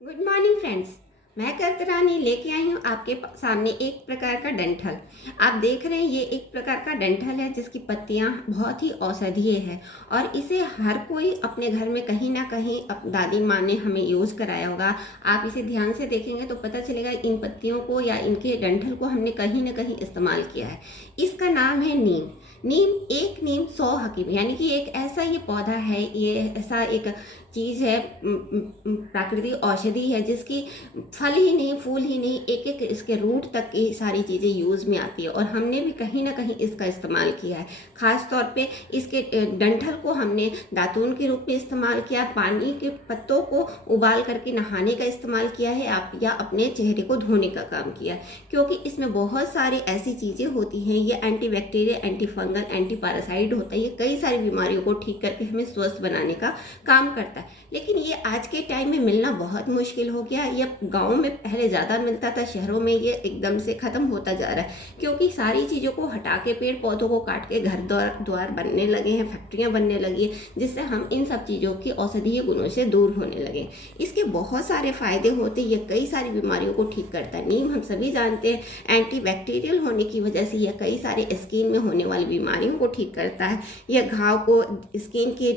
Good morning friends. मैं कल्परानी लेके आई हूँ आपके सामने एक प्रकार का डंठल। आप देख रहे हैं ये एक प्रकार का डंठल है जिसकी पत्तियाँ बहुत ही औषधीय है और इसे हर कोई अपने घर में कहीं ना कहीं दादी माँ ने हमें यूज़ कराया होगा। आप इसे ध्यान से देखेंगे तो पता चलेगा इन पत्तियों को या इनके डंठल को हमने कहीं ना कहीं इस्तेमाल किया है। इसका नाम है नीम। नीम 100 हकीम, यानी कि एक ऐसा ये पौधा है, ये ऐसा एक चीज़ है, प्राकृतिक औषधि है जिसकी फल ही नहीं फूल ही नहीं एक एक इसके रूट तक की सारी चीज़ें यूज़ में आती है और हमने भी कहीं ना कहीं इसका इस्तेमाल किया है। ख़ास तौर पे इसके डंठल को हमने दातून के रूप में इस्तेमाल किया, पानी के पत्तों को उबाल करके नहाने का इस्तेमाल किया है आप, या अपने चेहरे को धोने का काम किया है, क्योंकि इसमें बहुत सारी ऐसी चीज़ें होती हैं। ये anti bacteria, anti fungal, anti parasite होता है। ये कई सारी बीमारियों को ठीक करके हमें स्वस्थ बनाने का काम करता है। लेकिन ये आज के टाइम में मिलना बहुत मुश्किल हो गया। ये गाँव में पहले ज़्यादा मिलता था, शहरों में ये एकदम से ख़त्म होता जा रहा है, क्योंकि सारी चीज़ों को हटा के, पेड़ पौधों को काट के घर द्वार बनने लगे हैं, फैक्ट्रियाँ बनने लगी हैं, जिससे हम इन सब चीज़ों की औषधीय गुणों से दूर होने लगे। इसके बहुत सारे फ़ायदे होते हैं। ये कई सारी बीमारियों को ठीक करता है। नीम हम सभी जानते हैं एंटी बैक्टीरियल होने की वजह से यह कई सारे स्किन में होने वाली बीमारियों को ठीक करता है। यह घाव को, स्किन के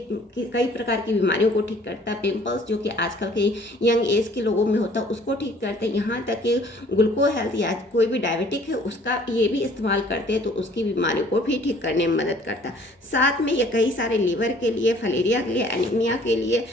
कई प्रकार की बीमारियों को ठीक करता है। पिंपल्स जो कि आजकल के यंग एज के लोगों में होता है उसको ठीक करते हैं। यहाँ तक कि ग्लूको हेल्थ या कोई भी डायबिटिक है उसका ये भी इस्तेमाल करते हैं तो उसकी बीमारियों को भी ठीक करने में मदद करता है। साथ में ये कई सारे लीवर के लिए, फलेरिया के लिए, एनीमिया के लिए,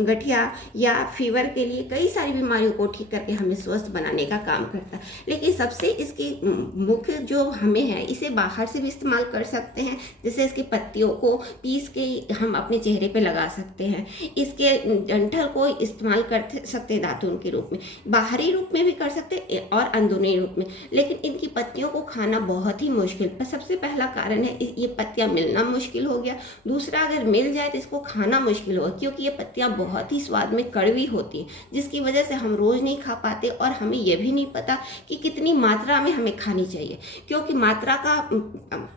गठिया या फीवर के लिए, कई सारी बीमारियों को ठीक करके हमें स्वस्थ बनाने का काम करता है। लेकिन सबसे इसकी मुख्य जो हमें है, इसे बाहर से भी इस्तेमाल कर सकते हैं। जैसे इसकी पत्तियों को पीस के हम अपने चेहरे पे लगा सकते हैं। इसके डंठल को इस्तेमाल कर सकते हैं दातुन के रूप में, बाहरी रूप में भी कर सकते हैं और अंदरूनी रूप में। लेकिन इनकी पत्तियों को खाना बहुत ही मुश्किल, पर सबसे पहला कारण है ये पत्तियां मिलना मुश्किल हो गया। दूसरा, अगर मिल जाए तो इसको खाना मुश्किल होगा, क्योंकि ये पत्तियां बहुत ही स्वाद में कड़वी होती है, जिसकी वजह से हम रोज़ नहीं खा पाते और हमें यह भी नहीं पता कि कितनी मात्रा में हमें खानी चाहिए, क्योंकि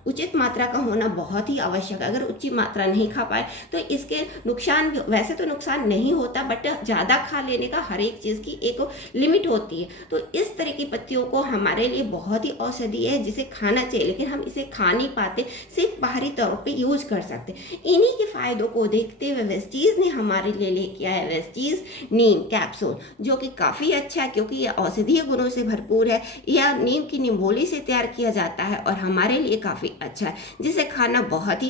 उचित मात्रा का होना बहुत ही आवश्यक है। अगर उचित मात्रा नहीं खा पाए तो इसके नुकसान भी, वैसे तो नुकसान नहीं होता, बट ज़्यादा खा लेने का हर एक चीज़ की एक लिमिट होती है। तो इस तरह की पत्तियों को हमारे लिए बहुत ही औषधि है, जिसे खाना चाहिए, लेकिन हम इसे खा नहीं पाते, सिर्फ बाहरी तौर पे यूज कर सकते। इन्हीं के फायदों को देखते हुए वेस्टीज ने हमारे लिए लेके आया वेस्टीज नीम कैप्सूल, जो कि काफ़ी अच्छा है, क्योंकि यह औषधीय गुणों से भरपूर है। यह नीम की निम्बोली से तैयार किया जाता है और हमारे लिए काफ़ी अच्छा है, जिसे खाना बहुत ही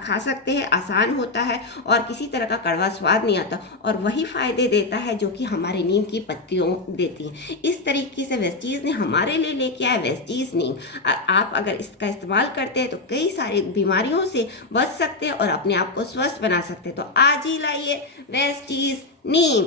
खा सकते हैं, आसान होता है और किसी तरह का कड़वा स्वाद नहीं आता, और वही फायदे देता है जो कि हमारे नीम की पत्तियों देती हैं। इस तरीके से वेस्टीज ने हमारे लिए लेके आया वेस्टीज नीम। आप अगर इसका इस्तेमाल करते हैं तो कई सारी बीमारियों से बच सकते हैं और अपने आप को स्वस्थ बना सकते हैं। तो आज ही लाइए वेस्टीज नीम।